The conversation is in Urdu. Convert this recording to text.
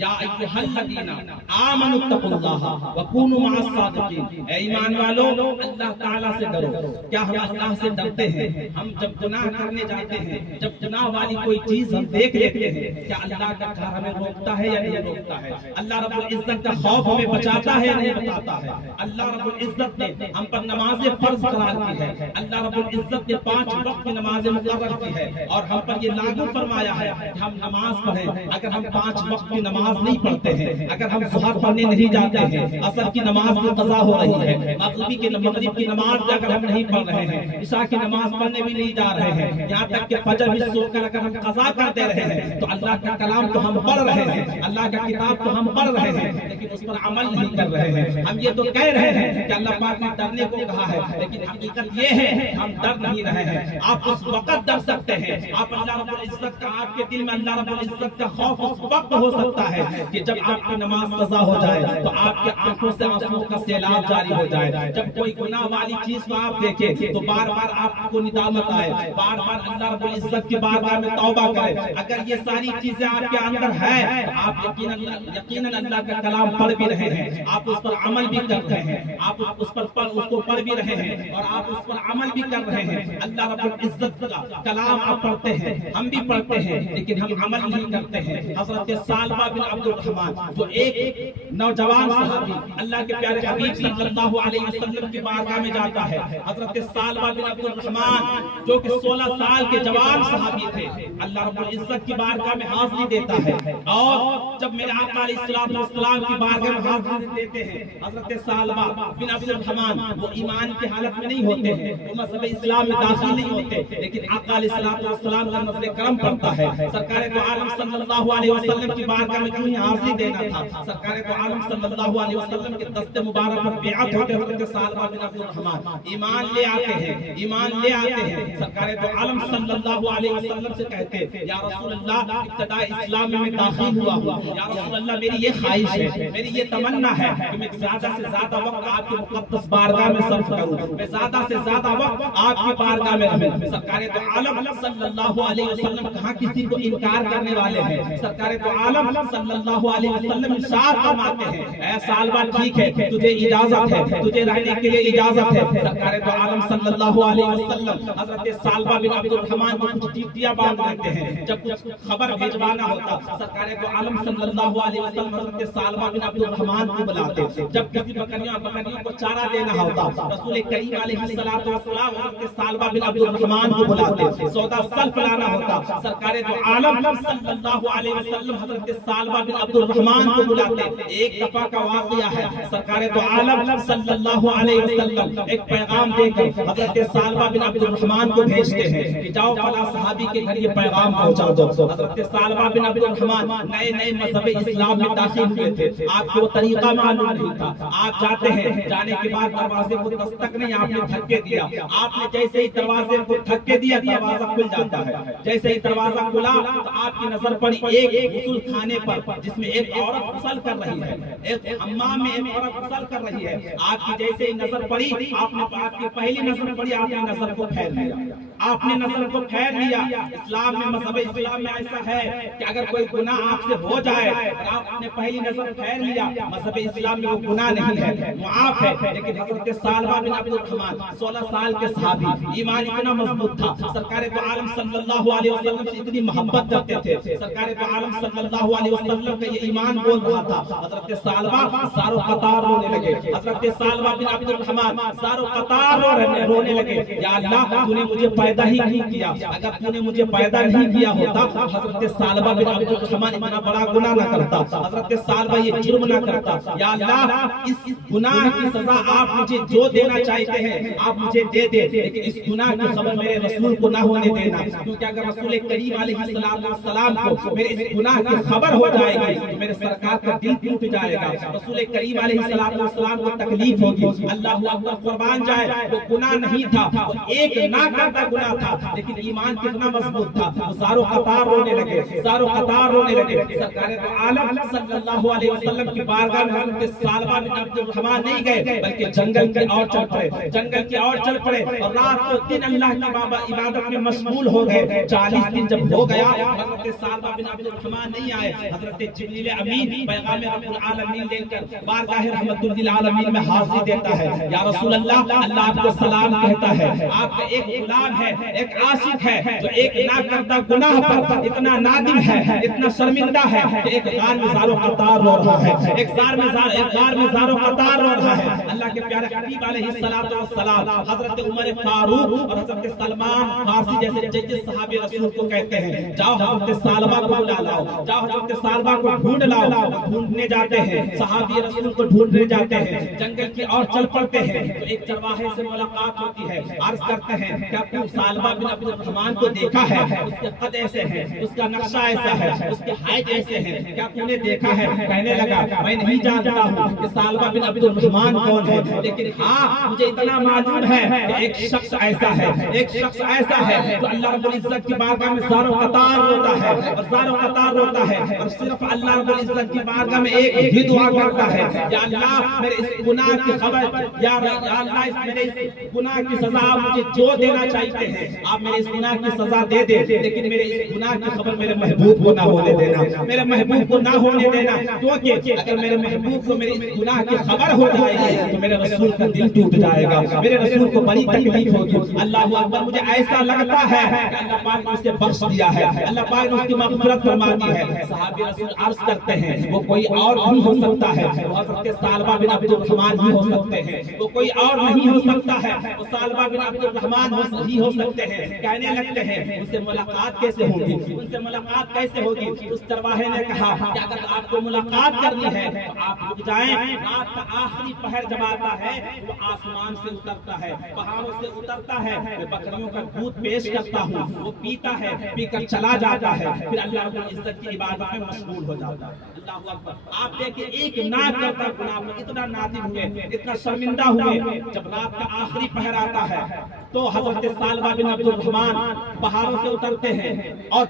یا ایھا الذین آمنوا اتقوا اللہ وکونوا مع الصادقین، اے ایمان والو اللہ تعالیٰ سے ڈرو۔ کیا ہم اللہ سے ڈرتے ہیں؟ ہم جب گناہ کرنے جاتے ہیں، جب گناہ والی کوئی چیز ہم دیکھ لیتے ہیں، کیا اللہ کا ڈر ہمیں روکتا ہے یا نہیں روکتا ہے؟ اللہ رب العزت کا خوف ہمیں بچاتا ہے یا نہیں بچاتا ہے؟ اللہ رب العزت نے ہم پر نماز فرض قرار کی ہے، اللہ رب العزت نے 5 وقت کی نماز مقرر کی ہے، اور ہم پر یہ لاگو فرمایا ہے کہ ہم نماز پڑھیں۔ اگر ہم 5 وقت کی نماز نہیں پڑھتے ہیں، اگر ہم ظہر پڑھنے نہیں جاتے ہیں، عصر کی نماز کی قضا ہو رہی ہے، مغرب کی نماز اگر ہم نہیں پڑھ رہے ہیں، عشاء کی نماز پڑھنے بھی نہیں جا رہے ہیں، یہاں تک کہ فجر بھی سو کر اگر ہم قضا کر دے رہے ہیں، تو اللہ کا کلام تو ہم پڑھ رہے ہیں، اللہ کا کتاب تو ہم پڑھ رہے ہیں، لیکن اس پر عمل نہیں کر رہے ہیں۔ ہم یہ تو کہہ رہے ہیں کہ اللہ پاک نے ڈرنے کو کہا ہے، لیکن حقیقت یہ ہے ہم ڈر نہیں رہے ہیں۔ آپ اس وقت ڈر سکتے ہیں، آپ اللہ رب العزت کا، آپ کے دل میں اللہ رب العزت کا خوف اس وقت ہو سکتا ہے کہ جب آپ کی نماز قضا ہو جائے تو آپ کے آنکھوں سے آنسو کا سیلاب جاری ہو جائے، جب کوئی گناہ والی چیز کو آپ دیکھیں تو بار بار آپ کو ندامت آئے، بار بار اللہ رب العزت کی بارگاہ میں توبہ کریں۔ اگر یہ ساری چیزیں آپ کے اندر ہے، آپ یقیناً اللہ کا کلام پڑھ بھی رہے ہیں، آپ اس پر عمل بھی کر رہے ہیں، آپ اس کو پڑھ بھی رہے ہیں اور آپ اس پر عمل بھی کر رہے ہیں۔ اللہ رب العزت کا کلام آپ پڑھتے ہیں، ہم بھی پڑھتے ہیں، لیکن ہم عمل نہیں کرتے ہیں۔ حضرت ثعلبہ بن عبد الرحمن جو ایک نوجوان صحابی اللہ کے پیارے حبیب صلی اللہ علیہ وسلم کی بارگاہ میں جاتا ہے، حضرت ثعلبہ بن عبد الرحمن جو کہ 16 سال کے جوان صحابی تھے، اللہ رب العزت کی بارگاہ میں حاضری دیتا ہے، اور جب میرے آقا علیہ السلام کی بارگاہ میں حاضری دیتے ہیں، حضرت ثعلبہ بن عبد الرحمن وہ ایمان کی حالت میں نہیں ہوتے ہیں، وہ مذہب اسلام میں داخل نہیں ہوتے، لیکن آقا علیہ السلام کا نظر کرم پڑتا ہے۔ سرکار دو عالم صلی اللہ علیہ وسلم کی بارگاہ میں جو ہی حاضری دینا تھا، سرکار دو عالم صلی اللہ علیہ وسلم کے دست مبارک پر بیعت ہوتے حضرت ثعلبہ بن عبد الرحمن ایمان لے آتے ہیں، سرکار دو عالم صلی اللہ علیہ وسلم سے کہتے ہیں یا رسول اللہ ابتداء اسلام میں داخل ہوا ہوں، یا رسول اللہ میری یہ خواہش ہے، میری یہ تمنا ہے کہ میں زیادہ سے زیادہ وقت آپ کی مقدس بارگاہ میں صرف کروں، میں زیادہ سے زیادہ وقت آپ کی بارگاہ میں رہوں۔ سرکار دو عالم صلی اللہ علیہ وسلم کہاں کسی کو انکار کرنے والے ہیں، سرکار دو عالم صلی اللہ علیہ وسلم ارشاد فرماتے ہیں اے ثعلبہ ٹھیک ہے، تجھے اجازت ہے، تجھے رہنے کے لیے اجازت ہے۔ سرکار دو عالم صلی اللہ علیہ وسلم حضرت ثعلبہ بن عبد الرحمن کو کچھ چیٹیاں باندھ دیتے ہیں، جب کچھ خبر بھیجوانا ہوتا سرکار دو عالم صلی اللہ علیہ وسلم حضرت ثعلبہ بن عبد الرحمن کو بلاتے، جب کسی بکریوں کو چارہ دینا ہوتا رسول کریم علیہ السلام حضرت ثعلبہ بن عبد الرحمن کو بلاتے، سودا سلف لانا ہوتا سرکار دو عالم صلی اللہ علیہ وسلم حضرت ثعلبہ بن عبد الرحمن کو بلاتے۔ ایک دفعہ کا واقعہ ہے، سرکار دو عالم صلی اللہ علیہ وسلم ایک پیغام دے کر حضرت ثعلبہ بن عبد الرحمن کو بھیجتے ہیں کہ جاؤ فلاں صحابی کے گھر یہ پیغام پہنچا دو۔ حضرت ثعلبہ بن عبد الرحمن نئے مذہب اسلام میں داخل ہوئے تھے، آپ کو طریقہ معلوم نہیں تھا، آپ جاتے ہیں، جانے کے بعد دروازے کو دستک نہیں، آپ نے دھکے دیا، آپ نے جیسے ہی دروازے کو دھکے دیا دروازہ کھل جاتا ہے، جیسے ہی دروازہ کھلا تو آپ کی نظر پڑی ایک غسل خانے پر جس میں ایک عورت غسل کر رہی ہے، ایک حمام میں ایک عورت غسل کر رہی ہے۔ آپ کی جیسے ہی نظر پڑی، آپ کی پہلی نظر پڑی، آپ نے نظر کو پھیر لیا، آپ نے نظر کو پھیر لیا۔ اسلام میں مذہب اسلام میں ایسا ہے کہ اگر کوئی گناہ آپ سے ہو جائے اور آپ نے پہلی نظر پھیر لیا، مذہب اسلام میں وہ گناہ نہیں ہے، معاف ہے۔ لیکن حضرت ثعلبہ بن عبد الرحمن 16 سال کے صحابی، ایمان اتنا مضبوط تھا، سرکار دو عالم صلی اللہ علیہ وسلم سے اتنی محبت کرتے تھے، سرکار دو عالم صلی اللہ علیہ وسلم کا یہ ایمان بول رہا تھا۔ حضرت ثعلبہ ساروں قطار رونے لگے، حضرت ثعلبہ بن عبد الرحمن ساروں قطار رونے لگے، یا اللہ تو نے مجھے پیدا ہی نہیں کیا، اگر تو نے مجھے پیدا نہیں کیا ہوتا حضرت ثعلبہ بن عبد الرحمن اتنا بڑا گناہ نہ کرتا، حضرت ثعلبہ یہ جرم نہ کرتا، یا اللہ اس گناہ کی سزا آپ مجھے جو دینا چاہتے ہیں آپ مجھے دے دے، لیکن اس گناہ کی خبر میرے رسول کو نہ ہونے دینا، کیونکہ اگر رسول کریم علیہ السلام کو میرے اس گناہ کی خبر ہو جائے گی تو میرے سرکار کا دل ٹوٹ جائے گا، رسول کریم علیہ السلام کو تکلیف ہوگی۔ اللہ اکبر، قربان جائے، وہ گناہ نہیں تھا، وہ ایک نہ کرتا گناہ تھا، لیکن ایمان کتنا مضبوط تھا، وہ ساروں قطار رونے لگے، ساروں قطار رونے لگے۔ سرکار دو عالم صلی اللہ علیہ وسلم کی بارگاہ میں حضرت ثعلبہ بن عبد الرحمن نہیں گئے بلکہ جنگل کی اور چل پڑے، جنگل کی اور چل پڑے، اور رات و دن اللہ کی عبادت میں مشغول ہو گئے۔ 40 دن جب ہو گیا، حضرت سالبہ بن عبد الرحمن نہیں آئے، حضرت جبریل امین پیغام رب العالمین لے کر بارگاہ رحمت للعالمین میں حاضری دیتا ہے۔ یا رسول اللہ، اللہ آپ کو سلام کہتا ہے، آپ کا ایک غلام ہے، ایک عاشق ہے جو ایک نہ کردہ گناہ پر اتنا نادم ہے، اتنا شرمندہ ہے کہ ایک غار میں زار و قطار رو رہا ہے، ایک غار میں زار و قطار رو رہا ہے۔ اللہ کے پیارے حبیب علیہ السلام حضرت عمر فاروق اور حضرت سلمان فارسی جیسے جج صحابہ رسول کو کہتے ہیں، جاؤ حضرت سالبہ کو بلا لاؤ، جاؤ حضرت سالبہ کو ڈھونڈ لاؤ۔ ڈھونڈنے جاتے ہیں، صحابی رسول کو ڈھونڈنے جاتے ہیں، جنگل کی اور چل پڑتے ہیں تو ایک چرواہے سے ملاقات ہوتی ہے، عرض کرتے ہیں کہ آپ نے سالبہ بن عبد الرحمن کو دیکھا ہے؟ اس کے قد ایسے ہیں، اس کا نقشہ ایسا ہے، اس کے ہائٹ ایسے ہیں، کیا تم نے دیکھا ہے؟ کہنے لگا میں نہیں جانتا ہوں کہ سالبہ بن عبد الرحمن کون ہے، لیکن ہاں مجھے اتنا معلوم ہے کہ ایک شخص ایسا ہے، ایک شخص ایسا ہے جو اللہ رب العزت کی بارگاہ میں زار و قطار روتا ہے، اور زار و قطار روتا ہے، اور صرف اللہ رب العزت کی بارگاہ میں ایک ہی دعا کرتا ہے، یا اللہ میرے اس گناہ کی خبر، یا اللہ میرے اس گناہ کی سزا آپ مجھے جو دینا چاہتے ہیں آپ میرے اس گناہ کی سزا دے دے، لیکن میرے اس گناہ کی خبر میرے محبوب کو نہ ہونے دینا، میرے محبوب کو نہ ہونے دینا، کیونکہ اگر میرے محبوب کو میرے اس گناہ کی خبر ہو جائے گی تو میرے رسول کا دل ٹوٹ جائے گا، میرے رسول کو بڑی تکلیف ہوگی۔ اللہ اکبر، مجھے ایسا لگتا ہے کہ اللہ پاک نے اسے بخش دیا ہے، اللہ پاک نے اس کی مغفرت فرما دی ہے۔ صحابی رسول عرض کرتے ہیں وہ کوئی اور نہیں ہو سکتا ہے، وہ حضرت سالبہ بن عبد الرحمن ہی ہو سکتے ہیں، وہ کوئی اور نہیں ہو سکتا ہے، وہ سالبہ بن عبد الرحمن ہی ہو سکتے ہیں۔ کہنے لگتے ہیں ان سے ملاقات کیسے ہوگی، ان سے ملاقات کیسے ہوگی؟ اس چرواہے نے کہا کہ اگر آپ کو ملاقات کرنی ہے تو آپ رک جائیں، رات کا آخری پہر جب آتا ہے وہ آسمان سے اترتا ہے، پہاڑوں سے اترتا ہے، میں بکریوں کا دودھ پیش کرتا ہوں، وہ پیتا ہے، پی کر چلا جاتا ہے، پھر اللہ رب العزت کی عبادت میں مشغول ہو جاتا ہے۔ اللہ اکبر، آپ دیکھیں ایک نہ کرتا گناہ میں اتنا نادم ہوئے، اتنا شرمندہ ہوئے، جب رات کا آخری پہر آتا ہے تو حضرت سالبہ بن عبد الرحمن پہاڑوں سے اترتے ہیں اور